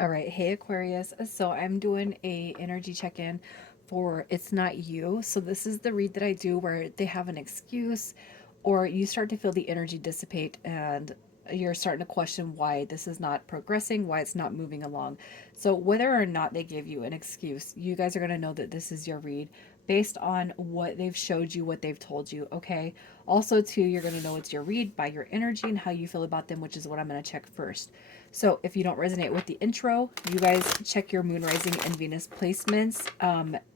All right, hey Aquarius. So I'm doing a energy check-in for It's Not You. So this is the read that I do where they have an excuse or you start to feel the energy dissipate and you're starting to question why this is not progressing, why it's not moving along. So whether or not they give you an excuse, you guys are going to know that this is your read based on what they've showed you, what they've told you, okay? Also, too, you're going to know it's your read by your energy and how you feel about them, which is what I'm going to check first. So if you don't resonate with the intro, you guys check your moon rising and Venus placements.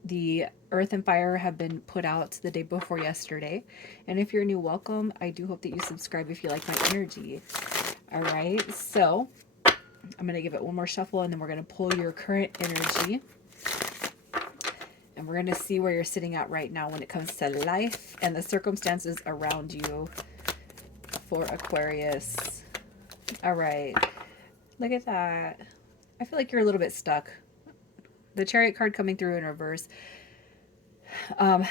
The earth and fire have been put out the day before yesterday. And if you're new, welcome. I do hope that you subscribe if you like my energy. All right. So I'm going to give it one more shuffle and then we're going to pull your current energy. And we're going to see where you're sitting at right now when it comes to life and the circumstances around you for Aquarius. All right. Look at that. I feel like you're a little bit stuck. The Chariot card coming through in reverse,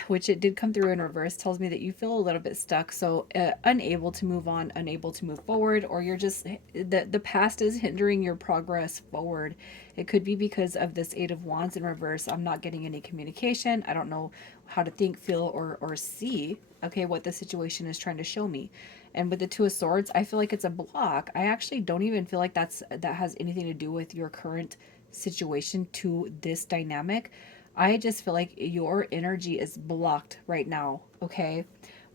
which it did come through in reverse, tells me that you feel a little bit stuck. So unable to move on, unable to move forward, or you're just, the past is hindering your progress forward. It could be because of this Eight of Wands in reverse. I'm not getting any communication. I don't know how to think, feel, or see, okay, what the situation is trying to show me. And with the Two of Swords, I feel like it's a block. I actually don't even feel like that has anything to do with your current situation to this dynamic. I just feel like your energy is blocked right now, okay?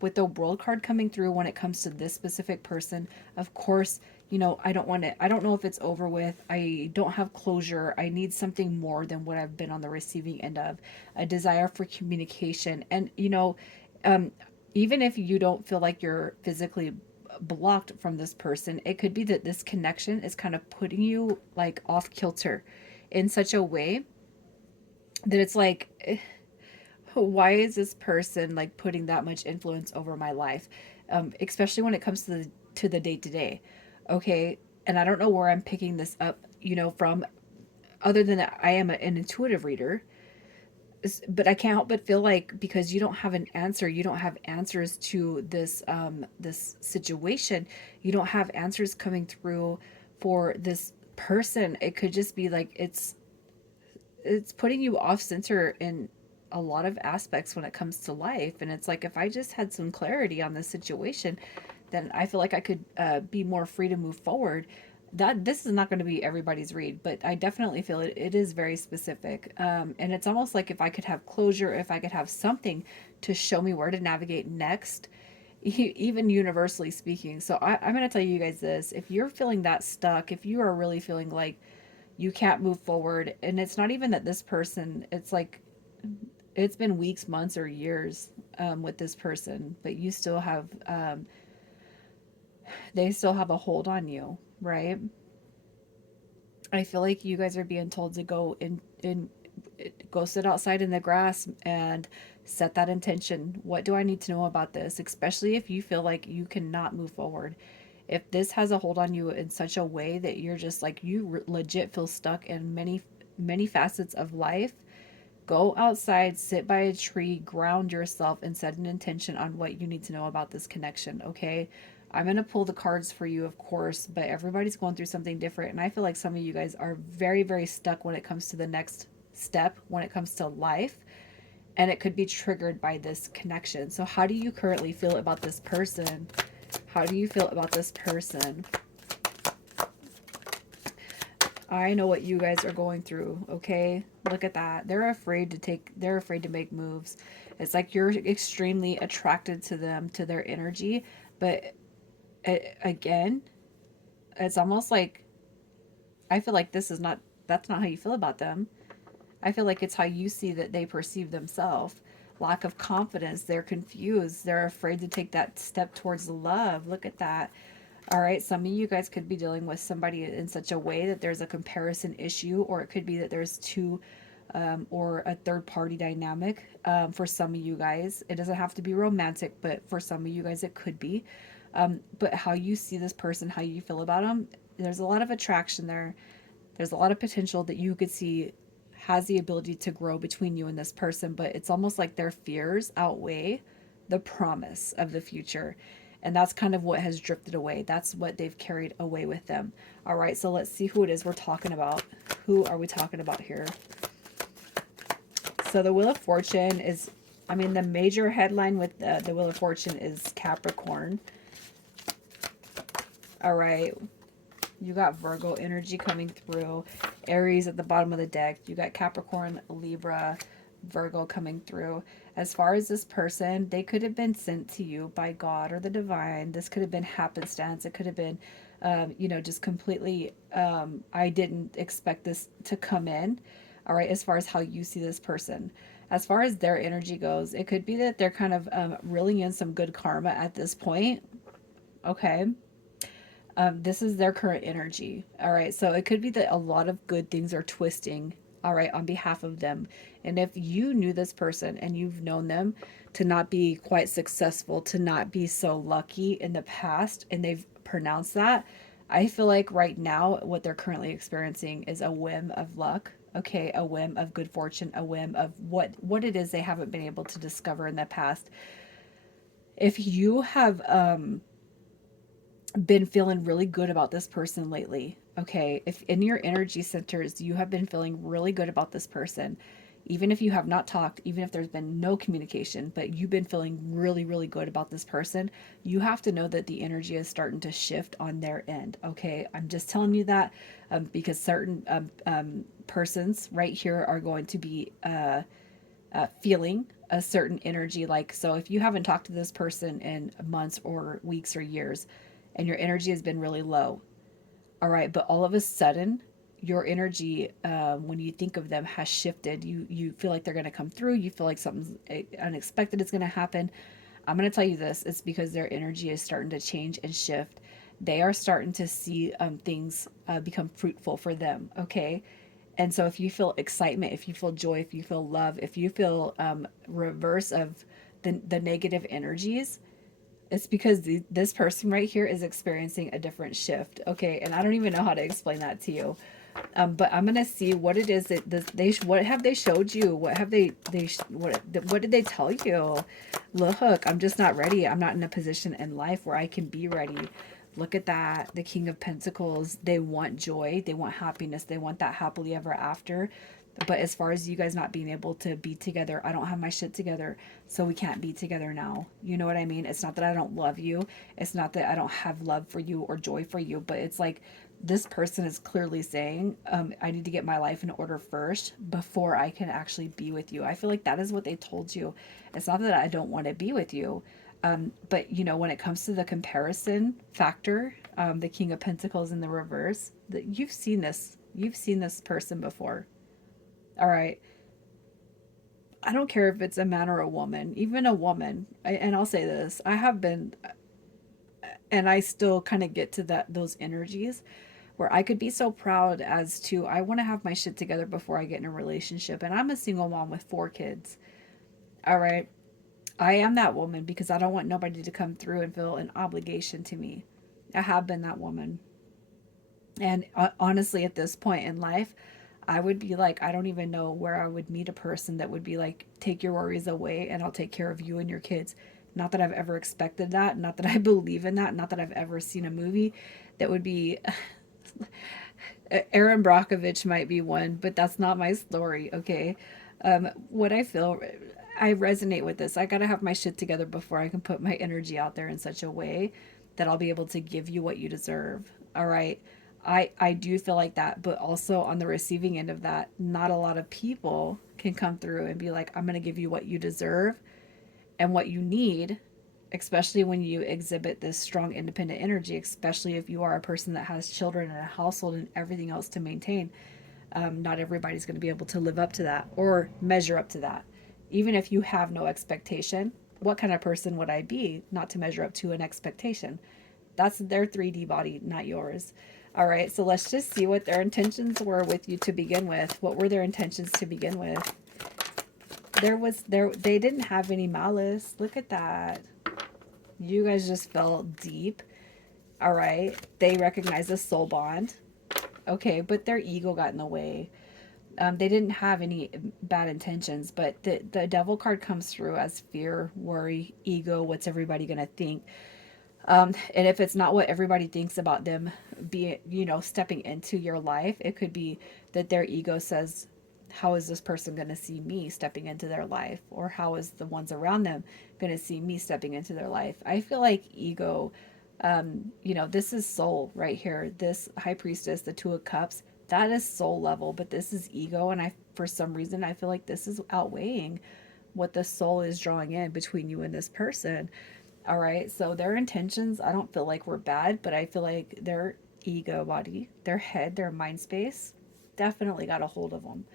With the World card coming through when it comes to this specific person, of course, I don't want it. I don't know if it's over with. I don't have closure. I need something more than what I've been on the receiving end of. A desire for communication. And, um, even if you don't feel like you're physically blocked from this person, it could be that this connection is kind of putting you like off kilter in such a way that it's like, why is this person like putting that much influence over my life, especially when it comes to the day to day, okay? And I don't know where I'm picking this up, from, other than that I am an intuitive reader, but I can't help but feel like because you don't have an answer, you don't have answers to this situation, you don't have answers coming through for this person. It could just be like it's putting you off center in a lot of aspects when it comes to life. And it's like, if I just had some clarity on this situation, then I feel like I could be more free to move forward. That this is not going to be everybody's read, but I definitely feel it is very specific. And it's almost like if I could have closure, if I could have something to show me where to navigate next, even universally speaking. So I'm going to tell you guys this: if you're feeling that stuck, if you are really feeling like you can't move forward, and it's not even that this person, it's like it's been weeks, months, or years, with this person, but you still have, they still have a hold on you, right? I feel like you guys are being told to go sit outside in the grass and set that intention. What do I need to know about this? Especially if you feel like you cannot move forward. If this has a hold on you in such a way that you're just like, you legit feel stuck in many facets of life, go outside, sit by a tree, ground yourself, and set an intention on what you need to know about this connection, okay? I'm going to pull the cards for you, of course, but everybody's going through something different. And I feel like some of you guys are very, very stuck when it comes to the next step, when it comes to life. And it could be triggered by this connection. So, how do you currently feel about this person? How do you feel about this person? I know what you guys are going through, okay? Look at that. They're afraid to make moves. It's like you're extremely attracted to them, to their energy, but again, it's almost like I feel like that's not how you feel about them. I feel like it's how you see that they perceive themselves. Lack of confidence, they're confused, they're afraid to take that step towards love. Look at that. All right, some of you guys could be dealing with somebody in such a way that there's a comparison issue, or it could be that there's two, or a third party dynamic. For some of you guys, it doesn't have to be romantic, but for some of you guys, it could be. But how you see this person, how you feel about them, there's a lot of attraction there. There's a lot of potential that you could see has the ability to grow between you and this person, but it's almost like their fears outweigh the promise of the future. And that's kind of what has drifted away. That's what they've carried away with them. All right, so let's see who it is we're talking about. Who are we talking about here? So the Wheel of Fortune is, I mean, the major headline with the Wheel of Fortune is Capricorn. All right. You got Virgo energy coming through. Aries at the bottom of the deck. You got Capricorn, Libra, Virgo coming through. As far as this person, they could have been sent to you by God or the divine. This could have been happenstance. It could have been, just completely, I didn't expect this to come in. All right, as far as how you see this person. As far as their energy goes, it could be that they're kind of reeling in some good karma at this point. Okay. This is their current energy. All right. So it could be that a lot of good things are twisting, all right, on behalf of them. And if you knew this person and you've known them to not be quite successful, to not be so lucky in the past, and they've pronounced that, I feel like right now what they're currently experiencing is a whim of luck. Okay, a whim of good fortune, a whim of what it is they haven't been able to discover in the past. If you have been feeling really good about this person lately, okay, if in your energy centers you have been feeling really good about this person, even if you have not talked, even if there's been no communication, but you've been feeling really, really good about this person, you have to know that the energy is starting to shift on their end. Okay, I'm just telling you that because certain persons right here are going to be feeling a certain energy. Like, so if you haven't talked to this person in months or weeks or years and your energy has been really low, all right, but all of a sudden your energy, when you think of them, has shifted. You feel like they're going to come through. You feel like something unexpected is going to happen. I'm going to tell you this. It's because their energy is starting to change and shift. They are starting to see things become fruitful for them. Okay. And so if you feel excitement, if you feel joy, if you feel love, if you feel reverse of the negative energies, it's because this person right here is experiencing a different shift. Okay. And I don't even know how to explain that to you. But I'm gonna see what it is that what have they showed you? What have what did they tell you? Look, I'm just not ready. I'm not in a position in life where I can be ready. Look at that, the King of Pentacles. They want joy, they want happiness, they want that happily ever after. But as far as you guys not being able to be together, I don't have my shit together, so we can't be together now. You know what I mean? It's not that I don't love you. It's not that I don't have love for you or joy for you, but it's like this person is clearly saying, I need to get my life in order first before I can actually be with you. I feel like that is what they told you. It's not that I don't want to be with you. But when it comes to the comparison factor, the King of Pentacles in the reverse, that you've seen this person before. All right. I don't care if it's a man or a woman, even a woman. And I'll say this, I have been, and I still kind of get to those energies where I could be so proud as to, I want to have my shit together before I get in a relationship. And I'm a single mom with 4 kids. All right. I am that woman because I don't want nobody to come through and feel an obligation to me. I have been that woman. And honestly, at this point in life, I would be like, I don't even know where I would meet a person that would be like, take your worries away and I'll take care of you and your kids. Not that I've ever expected that. Not that I believe in that. Not that I've ever seen a movie that would be. Aaron Brockovich might be one, but that's not my story, okay? What I feel, I resonate with this. I gotta have my shit together before I can put my energy out there in such a way that I'll be able to give you what you deserve. All right. I do feel like that, but also on the receiving end of that, not a lot of people can come through and be like, I'm going to give you what you deserve and what you need, especially when you exhibit this strong independent energy, especially if you are a person that has children and a household and everything else to maintain. Not everybody's going to be able to live up to that or measure up to that. Even if you have no expectation, what kind of person would I be not to measure up to an expectation? That's their 3D body, not yours. All right, so let's just see what their intentions were with you to begin with. What were their intentions to begin with? They didn't have any malice. Look at that. You guys just fell deep. All right, they recognize a soul bond. Okay, but their ego got in the way. They didn't have any bad intentions, but the devil card comes through as fear, worry, ego, what's everybody going to think? And if it's not what everybody thinks about them being, stepping into your life, it could be that their ego says, how is this person going to see me stepping into their life? Or how is the ones around them going to see me stepping into their life? I feel like ego, this is soul right here. This high priestess, the 2 of Cups, that is soul level, but this is ego. And for some reason, I feel like this is outweighing what the soul is drawing in between you and this person. All right. So their intentions, I don't feel like were bad, but I feel like their ego body, their head, their mind space definitely got a hold of them.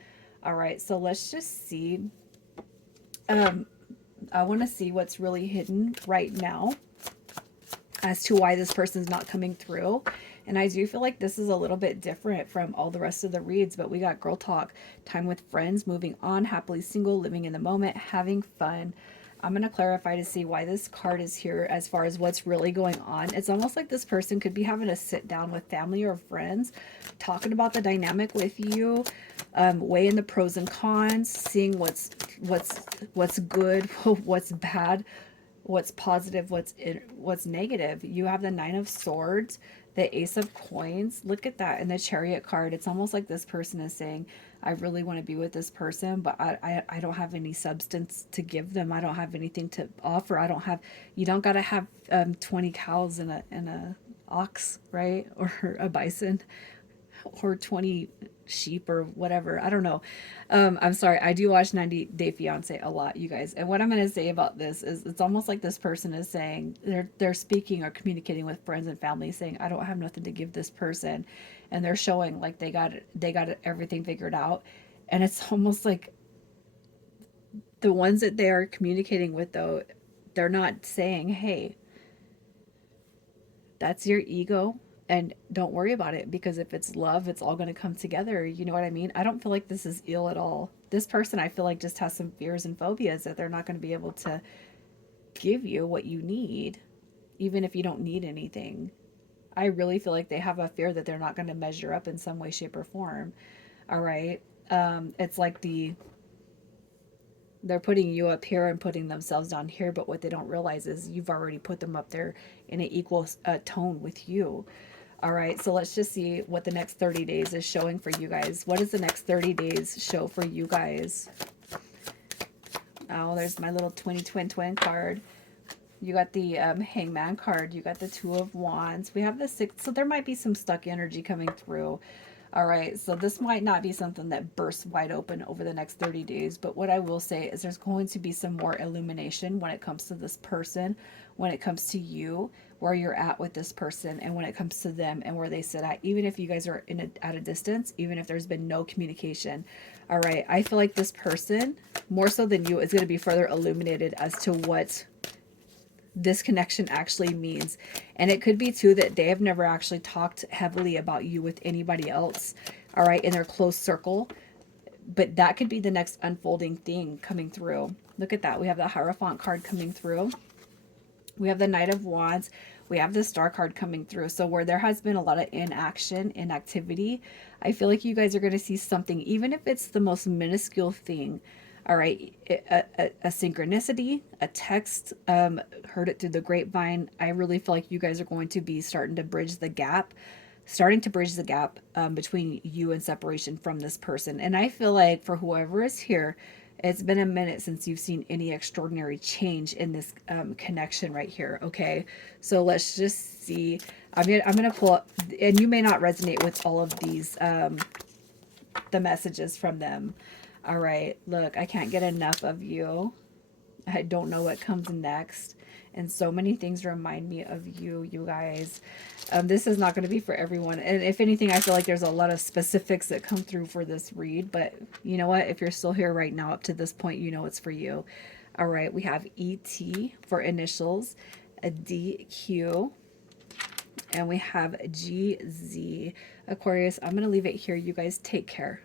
All right. So let's just see. Um, I want to see what's really hidden right now as to why this person's not coming through. And I do feel like this is a little bit different from all the rest of the reads, but we got girl talk, time with friends, moving on, happily single, living in the moment, having fun. I'm going to clarify to see why this card is here as far as what's really going on. It's almost like this person could be having a sit down with family or friends, talking about the dynamic with you, weighing the pros and cons, seeing what's good, what's bad, what's positive, what's negative. You have the 9 of Swords, the Ace of Coins. Look at that. And the Chariot card. It's almost like this person is saying, I really want to be with this person, but I don't have any substance to give them. I don't have anything to offer. You don't got to have 20 cows and a ox, right? Or a bison, or 20 sheep or whatever. I don't know. I'm sorry. I do watch 90 Day Fiance a lot, you guys. And what I'm going to say about this is it's almost like this person is saying they're speaking or communicating with friends and family saying, I don't have nothing to give this person. And they're showing like they got everything figured out. And it's almost like the ones that they are communicating with, though, they're not saying, hey, that's your ego, and don't worry about it, because if it's love, it's all going to come together. You know what I mean? I don't feel like this is ill at all. This person, I feel like, just has some fears and phobias that they're not going to be able to give you what you need, even if you don't need anything. I really feel like they have a fear that they're not going to measure up in some way, shape, or form. All right. It's like they're putting you up here and putting themselves down here, but what they don't realize is you've already put them up there in an equal tone with you. All right, so let's just see what the next 30 days is showing for you guys. What does the next 30 days show for you guys? Oh, there's my little twin card. You got the Hangman card. You got the 2 of Wands. We have the 6. So there might be some stuck energy coming through. All right, so this might not be something that bursts wide open over the next 30 days, but what I will say is there's going to be some more illumination when it comes to this person, when it comes to you, where you're at with this person, and when it comes to them and where they sit at, even if you guys are at a distance, even if there's been no communication. All right, I feel like this person, more so than you, is going to be further illuminated as to what this connection actually means. And it could be too that they have never actually talked heavily about you with anybody else, all right, in their close circle, but that could be the next unfolding thing coming through. Look at that. We have the Hierophant card coming through. We have the Knight of Wands. We have the Star card coming through. So where there has been a lot of inaction, inactivity, I feel like you guys are going to see something, even if it's the most minuscule thing. All right, a synchronicity, a text, heard it through the grapevine. I really feel like you guys are going to be starting to bridge the gap, between you and separation from this person. And I feel like for whoever is here, it's been a minute since you've seen any extraordinary change in this connection right here. Okay, so let's just see. I'm gonna pull up, and you may not resonate with all of these the messages from them. All right, look, I can't get enough of you. I don't know what comes next. And so many things remind me of you, you guys. This is not going to be for everyone. And if anything, I feel like there's a lot of specifics that come through for this read. But you know what? If you're still here right now up to this point, you know it's for you. All right, we have ET for initials, a DQ, and we have GZ. Aquarius, I'm going to leave it here. You guys take care.